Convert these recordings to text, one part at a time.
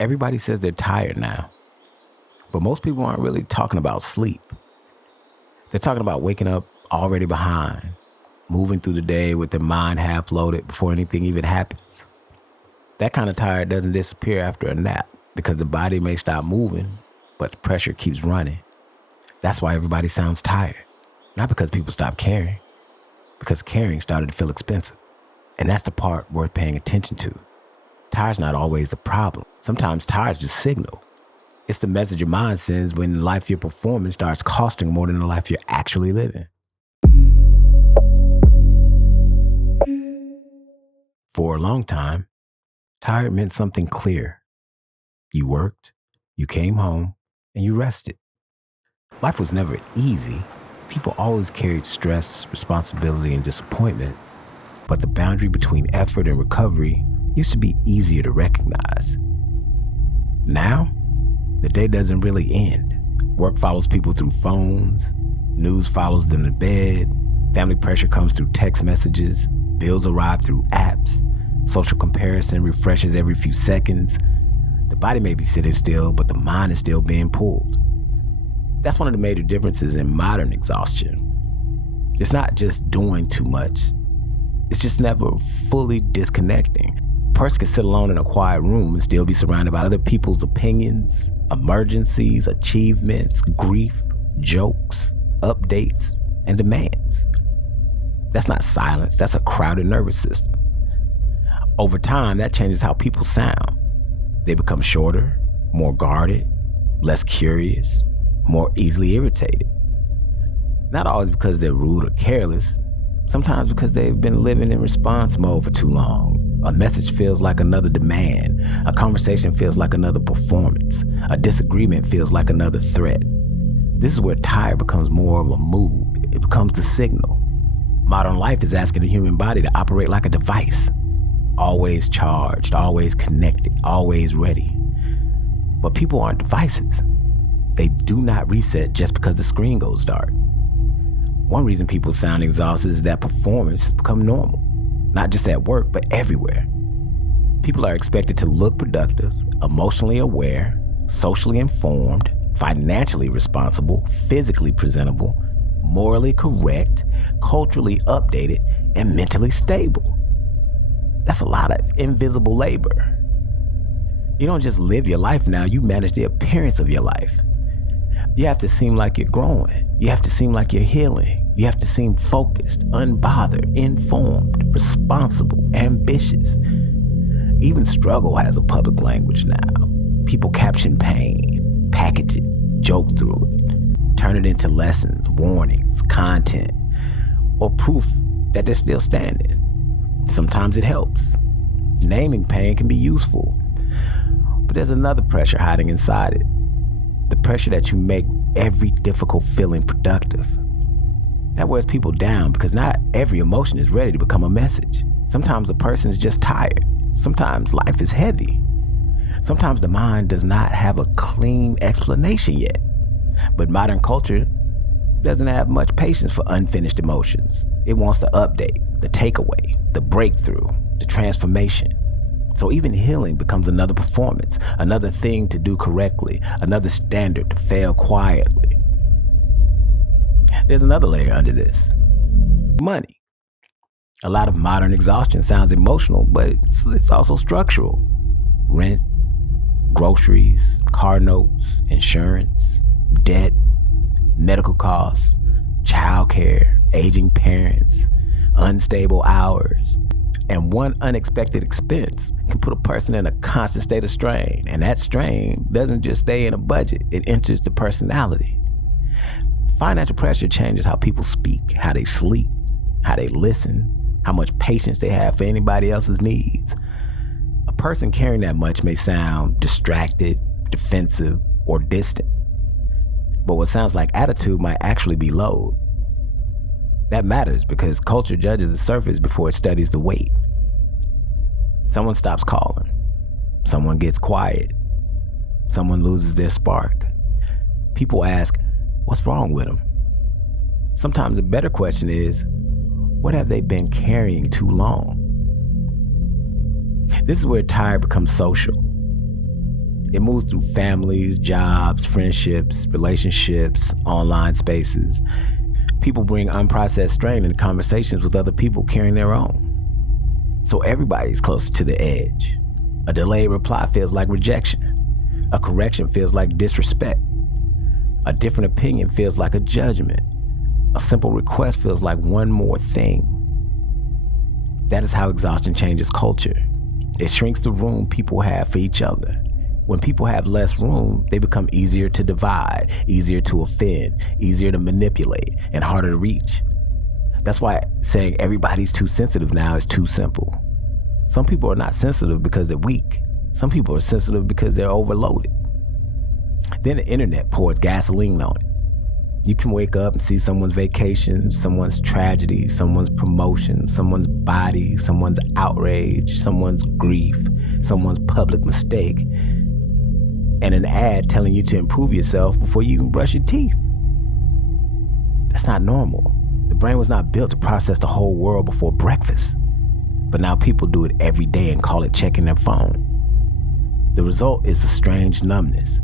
Everybody says they're tired now, but most people aren't really talking about sleep. They're talking about waking up already behind, moving through the day with their mind half loaded before anything even happens. That kind of tired doesn't disappear after a nap because the body may stop moving, but the pressure keeps running. That's why everybody sounds tired. Not because people stopped caring, because caring started to feel expensive. And that's the part worth paying attention to. Tired's not always the problem. Sometimes tired's just signal. It's the message your mind sends when the life you're performing starts costing more than the life you're actually living. For a long time, tired meant something clear. You worked, you came home, and you rested. Life was never easy. People always carried stress, responsibility, and disappointment. But the boundary between effort and recovery used to be easier to recognize. Now, the day doesn't really end. Work follows people through phones, news follows them to bed, family pressure comes through text messages, bills arrive through apps, social comparison refreshes every few seconds. The body may be sitting still, but the mind is still being pulled. That's one of the major differences in modern exhaustion. It's not just doing too much. It's just never fully disconnecting. A person can sit alone in a quiet room and still be surrounded by other people's opinions, emergencies, achievements, grief, jokes, updates, and demands. That's not silence, that's a crowded nervous system. Over time, that changes how people sound. They become shorter, more guarded, less curious, more easily irritated. Not always because they're rude or careless, sometimes because they've been living in response mode for too long. A message feels like another demand. A conversation feels like another performance. A disagreement feels like another threat. This is where tired becomes more of a mood. It becomes the signal. Modern life is asking the human body to operate like a device. Always charged, always connected, always ready. But people aren't devices. They do not reset just because the screen goes dark. One reason people sound exhausted is that performance has become normal. Not just at work, but everywhere. People are expected to look productive, emotionally aware, socially informed, financially responsible, physically presentable, morally correct, culturally updated, and mentally stable. That's a lot of invisible labor. You don't just live your life now, you manage the appearance of your life. You have to seem like you're growing. You have to seem like you're healing. You have to seem focused, unbothered, informed, responsible, ambitious. Even struggle has a public language now. People caption pain, package it, joke through it, turn it into lessons, warnings, content, or proof that they're still standing. Sometimes it helps. Naming pain can be useful, but there's another pressure hiding inside it. The pressure that you make every difficult feeling productive. That wears people down because not every emotion is ready to become a message. Sometimes a person is just tired. Sometimes life is heavy. Sometimes the mind does not have a clean explanation yet. But modern culture doesn't have much patience for unfinished emotions. It wants the update, the takeaway, the breakthrough, the transformation. So even healing becomes another performance, another thing to do correctly, another standard to fail quietly. There's another layer under this. Money. A lot of modern exhaustion sounds emotional, but it's also structural. Rent, groceries, car notes, insurance, debt, medical costs, childcare, aging parents, unstable hours. And one unexpected expense can put a person in a constant state of strain. And that strain doesn't just stay in a budget, it enters the personality. Financial pressure changes how people speak, how they sleep, how they listen, how much patience they have for anybody else's needs. A person carrying that much may sound distracted, defensive, or distant. But what sounds like attitude might actually be load. That matters because culture judges the surface before it studies the weight. Someone stops calling. Someone gets quiet. Someone loses their spark. People ask, what's wrong with them? Sometimes the better question is, what have they been carrying too long? This is where tired becomes social. It moves through families, jobs, friendships, relationships, online spaces. People bring unprocessed strain into conversations with other people carrying their own. So everybody's closer to the edge. A delayed reply feels like rejection. A correction feels like disrespect. A different opinion feels like a judgment. A simple request feels like one more thing. That is how exhaustion changes culture. It shrinks the room people have for each other. When people have less room, they become easier to divide, easier to offend, easier to manipulate, and harder to reach. That's why saying everybody's too sensitive now is too simple. Some people are not sensitive because they're weak. Some people are sensitive because they're overloaded. Then the internet pours gasoline on it. You can wake up and see someone's vacation, someone's tragedy, someone's promotion, someone's body, someone's outrage, someone's grief, someone's public mistake, and an ad telling you to improve yourself before you even brush your teeth. That's not normal. The brain was not built to process the whole world before breakfast. But now people do it every day and call it checking their phone. The result is a strange numbness.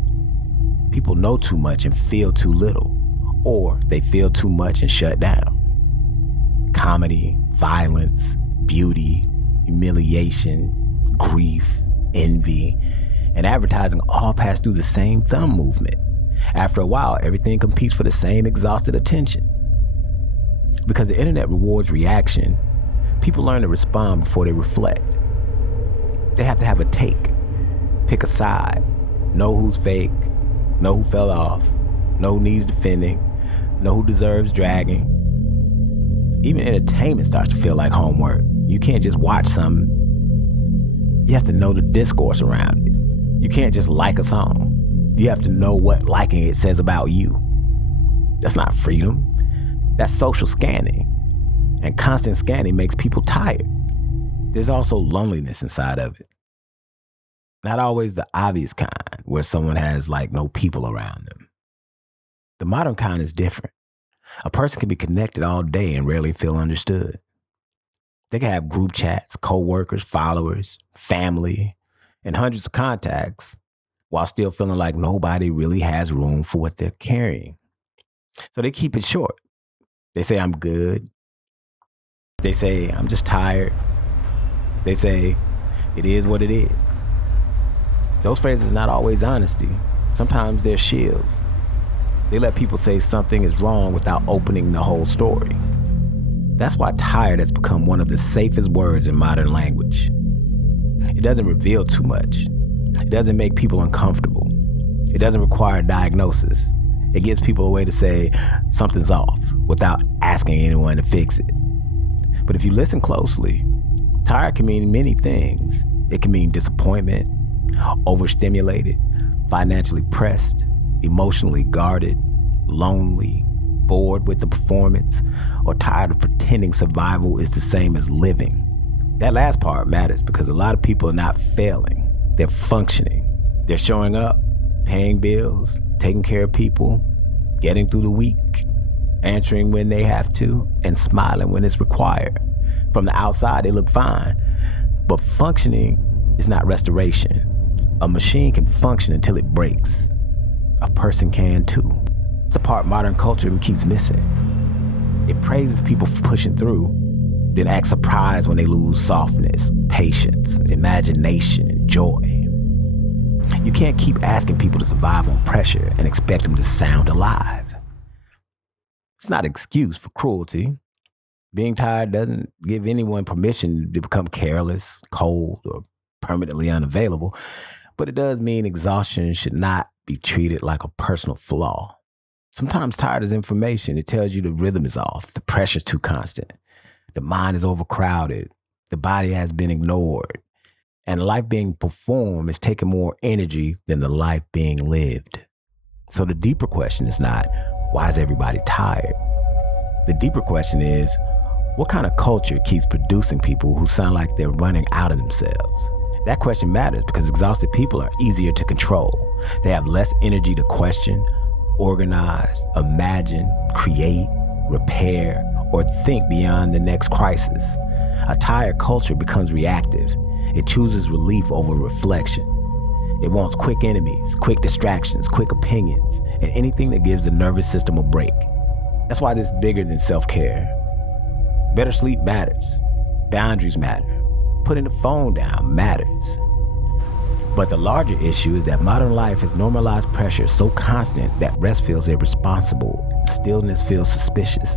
People know too much and feel too little, or they feel too much and shut down. Comedy, violence, beauty, humiliation, grief, envy, and advertising all pass through the same thumb movement. After a while, everything competes for the same exhausted attention. Because the internet rewards reaction, people learn to respond before they reflect. They have to have a take, pick a side, know who's fake, know who fell off, know who needs defending, know who deserves dragging. Even entertainment starts to feel like homework. You can't just watch something. You have to know the discourse around it. You can't just like a song. You have to know what liking it says about you. That's not freedom. That's social scanning. And constant scanning makes people tired. There's also loneliness inside of it. Not always the obvious kind, where someone has no people around them. The modern kind is different. A person can be connected all day and rarely feel understood. They can have group chats, co-workers, followers, family, and hundreds of contacts while still feeling like nobody really has room for what they're carrying. So they keep it short. They say, I'm good. They say, I'm just tired. They say, it is what it is. Those phrases are not always honesty. Sometimes they're shields. They let people say something is wrong without opening the whole story. That's why tired has become one of the safest words in modern language. It doesn't reveal too much. It doesn't make people uncomfortable. It doesn't require a diagnosis. It gives people a way to say something's off without asking anyone to fix it. But if you listen closely, tired can mean many things. It can mean disappointment, overstimulated, financially pressed, emotionally guarded, lonely, bored with the performance, or tired of pretending survival is the same as living. That last part matters because a lot of people are not failing. They're functioning. They're showing up, paying bills, taking care of people, getting through the week, answering when they have to, and smiling when it's required. From the outside, they look fine. But functioning is not restoration. A machine can function until it breaks. A person can too. It's a part modern culture keeps missing. It praises people for pushing through, then acts surprised when they lose softness, patience, imagination, and joy. You can't keep asking people to survive on pressure and expect them to sound alive. It's not an excuse for cruelty. Being tired doesn't give anyone permission to become careless, cold, or permanently unavailable, but it does mean exhaustion should not be treated like a personal flaw. Sometimes tired is information. It tells you the rhythm is off, the pressure's too constant, the mind is overcrowded, the body has been ignored, and life being performed is taking more energy than the life being lived. So the deeper question is not, why is everybody tired? The deeper question is, what kind of culture keeps producing people who sound like they're running out of themselves? That question matters because exhausted people are easier to control. They have less energy to question, organize, imagine, create, repair, or think beyond the next crisis. A tired culture becomes reactive. It chooses relief over reflection. It wants quick enemies, quick distractions, quick opinions, and anything that gives the nervous system a break. That's why this is bigger than self-care. Better sleep matters. Boundaries matter. Putting the phone down matters. But the larger issue is that modern life has normalized pressure so constant that rest feels irresponsible, stillness feels suspicious.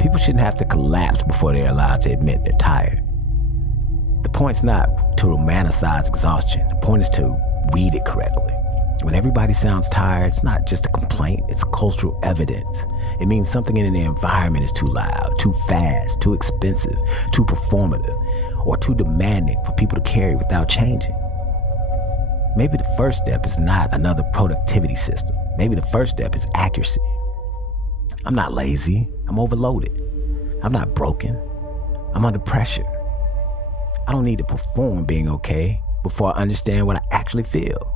People shouldn't have to collapse before they're allowed to admit they're tired. The point's not to romanticize exhaustion. The point is to read it correctly. When everybody sounds tired, it's not just a complaint, it's cultural evidence. It means something in the environment is too loud, too fast, too expensive, too performative, or too demanding for people to carry without changing. Maybe the first step is not another productivity system. Maybe the first step is accuracy. I'm not lazy, I'm overloaded. I'm not broken, I'm under pressure. I don't need to perform being okay before I understand what I actually feel.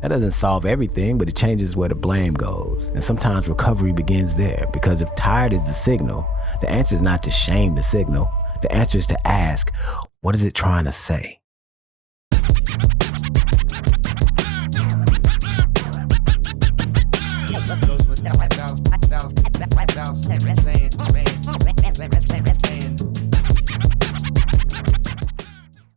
That doesn't solve everything, but it changes where the blame goes. And sometimes recovery begins there, because if tired is the signal, the answer is not to shame the signal. The answer is to ask, what is it trying to say?